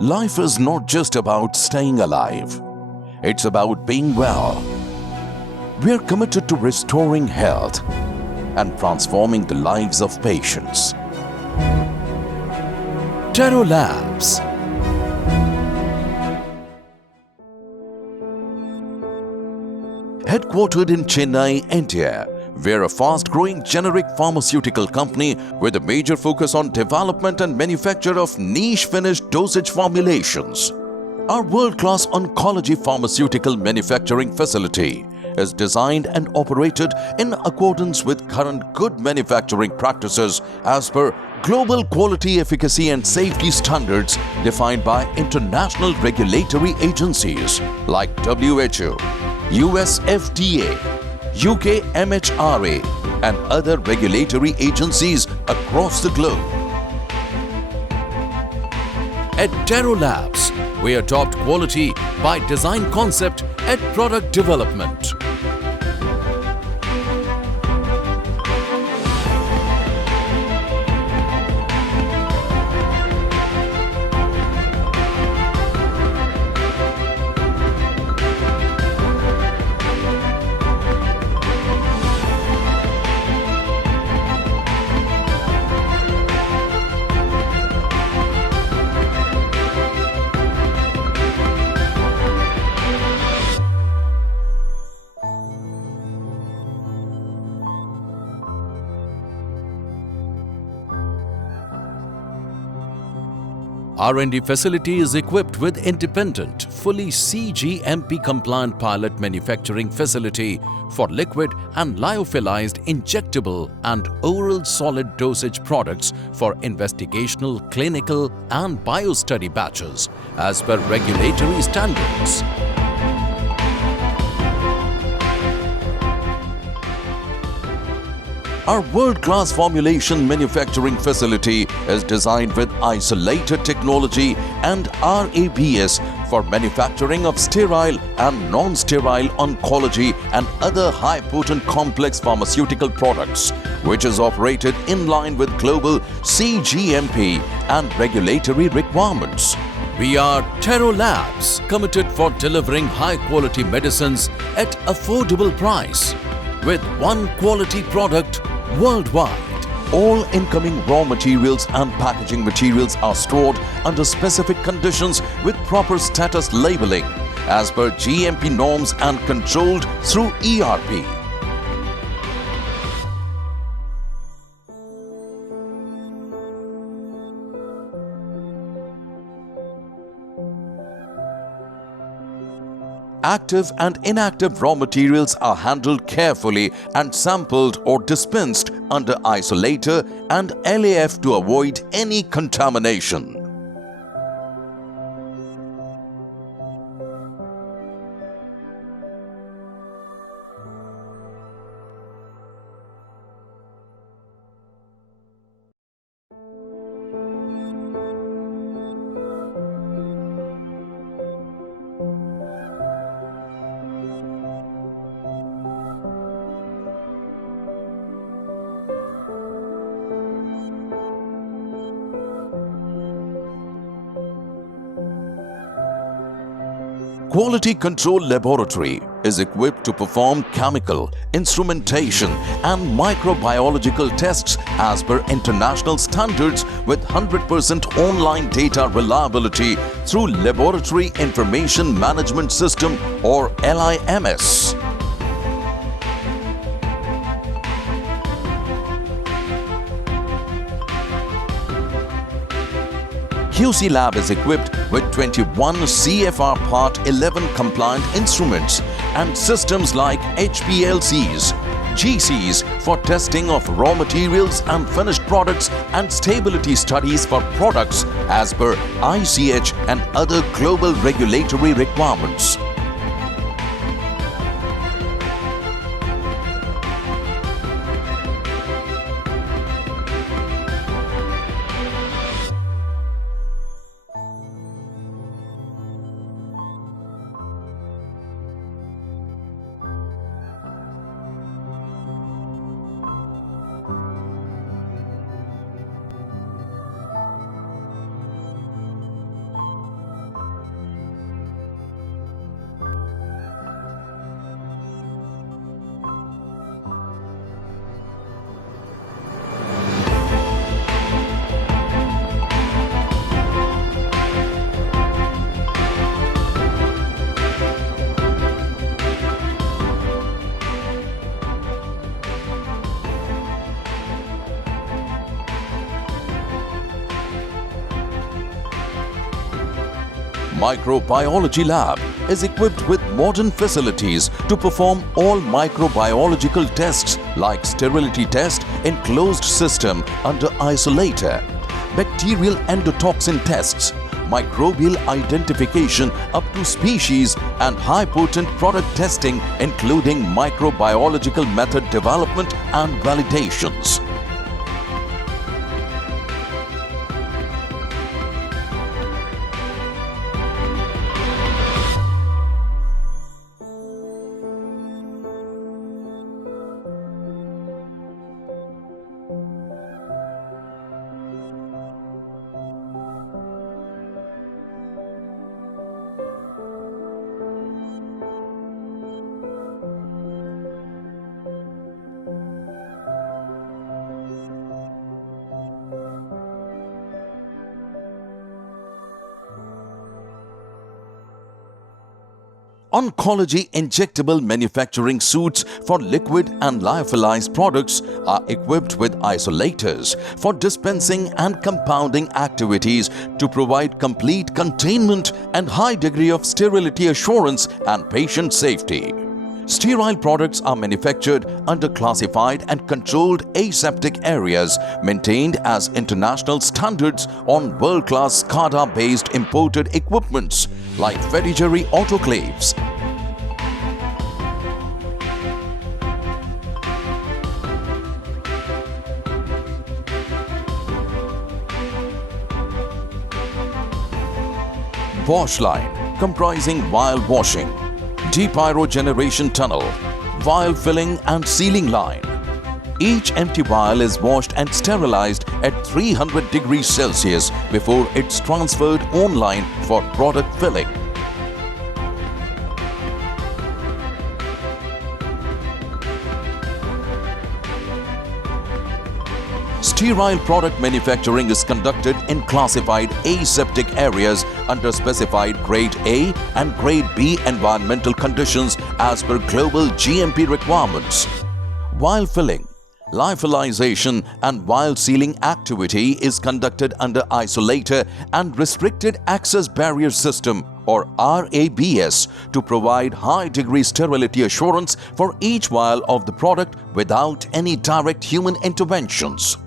Life is not just about staying alive. It's about being well. We are committed to restoring health and transforming the lives of patients. Teyro Labs. Headquartered in Chennai, India, we're a fast-growing generic pharmaceutical company with a major focus on development and manufacture of niche finished dosage formulations. Our world-class oncology pharmaceutical manufacturing facility is designed and operated in accordance with current good manufacturing practices as per global quality, efficacy and safety standards defined by international regulatory agencies like WHO, US FDA, UK MHRA and other regulatory agencies across the globe. At Teyro Labs, we adopt quality by design concept and product development. R&D facility is equipped with independent, fully CGMP-compliant pilot manufacturing facility for liquid and lyophilized injectable and oral solid dosage products for investigational, clinical and biostudy batches as per regulatory standards. Our world-class formulation manufacturing facility is designed with isolated technology and RABS for manufacturing of sterile and non-sterile oncology and other high-potent complex pharmaceutical products, which is operated in line with global CGMP and regulatory requirements. We are Teyro Labs, committed for delivering high-quality medicines at affordable price with one quality product worldwide. All incoming raw materials and packaging materials are stored under specific conditions with proper status labeling as per GMP norms and controlled through ERP. Active and inactive raw materials are handled carefully and sampled or dispensed under isolator and LAF to avoid any contamination. Quality Control Laboratory is equipped to perform chemical, instrumentation and microbiological tests as per international standards with 100% online data reliability through Laboratory Information Management System or LIMS. QC Lab is equipped with 21 CFR Part 11 compliant instruments and systems like HPLCs, GCs for testing of raw materials and finished products and stability studies for products as per ICH and other global regulatory requirements. Microbiology Lab is equipped with modern facilities to perform all microbiological tests like sterility test in closed system under isolator, bacterial endotoxin tests, microbial identification up to species and high-potent product testing including microbiological method development and validations. Oncology injectable manufacturing suites for liquid and lyophilized products are equipped with isolators for dispensing and compounding activities to provide complete containment and high degree of sterility assurance and patient safety. Sterile products are manufactured under classified and controlled aseptic areas maintained as international standards on world-class SCADA-based imported equipments like Fedigerry autoclaves. Wash line comprising vial washing, Teyro generation tunnel, vial filling and sealing line. Each empty vial is washed and sterilized at 300 degrees Celsius before it's transferred online for product filling. Sterile product manufacturing is conducted in classified aseptic areas under specified Grade A and Grade B environmental conditions as per global GMP requirements. Vial filling, lyophilization and vial sealing activity is conducted under isolator and restricted access barrier system or RABS to provide high degree sterility assurance for each vial of the product without any direct human interventions.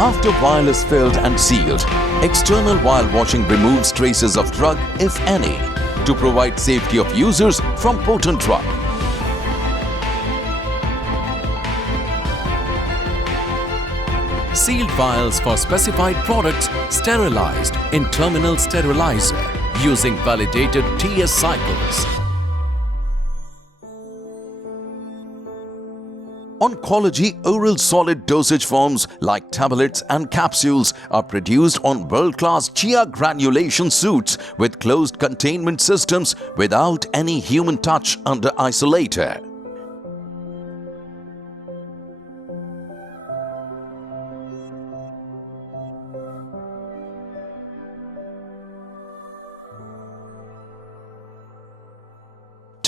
After vial is filled and sealed, external vial washing removes traces of drug, if any, to provide safety of users from potent drug. Sealed vials for specified products sterilized in terminal sterilizer using validated TS cycles. Oncology oral solid dosage forms like tablets and capsules are produced on world-class chia granulation suites with closed containment systems without any human touch under isolator.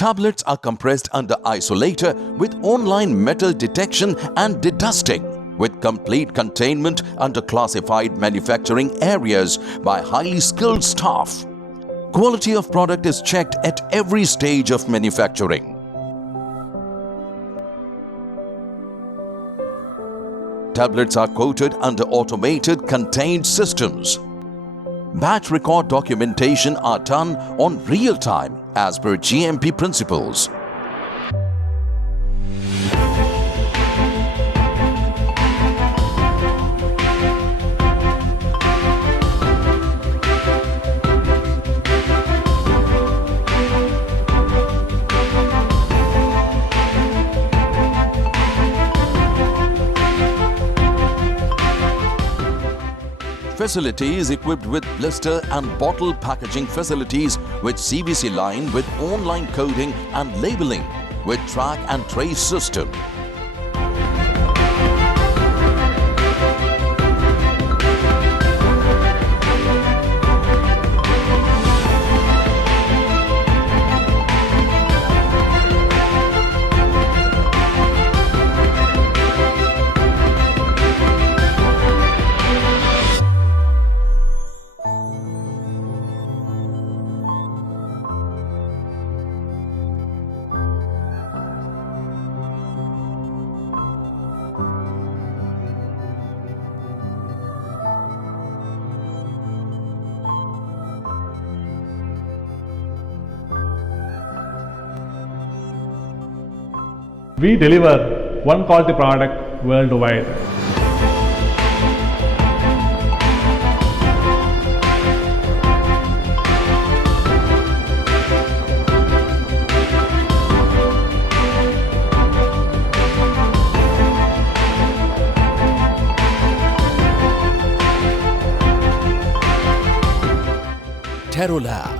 Tablets are compressed under isolator with online metal detection and dedusting with complete containment under classified manufacturing areas by highly skilled staff. Quality of product is checked at every stage of manufacturing. Tablets are coated under automated contained systems. Batch record documentation are done on real time as per GMP principles. facility is equipped with blister and bottle packaging facilities with CVC line with online coding and labeling with track and trace system. We deliver one quality product worldwide. Teyro Lab.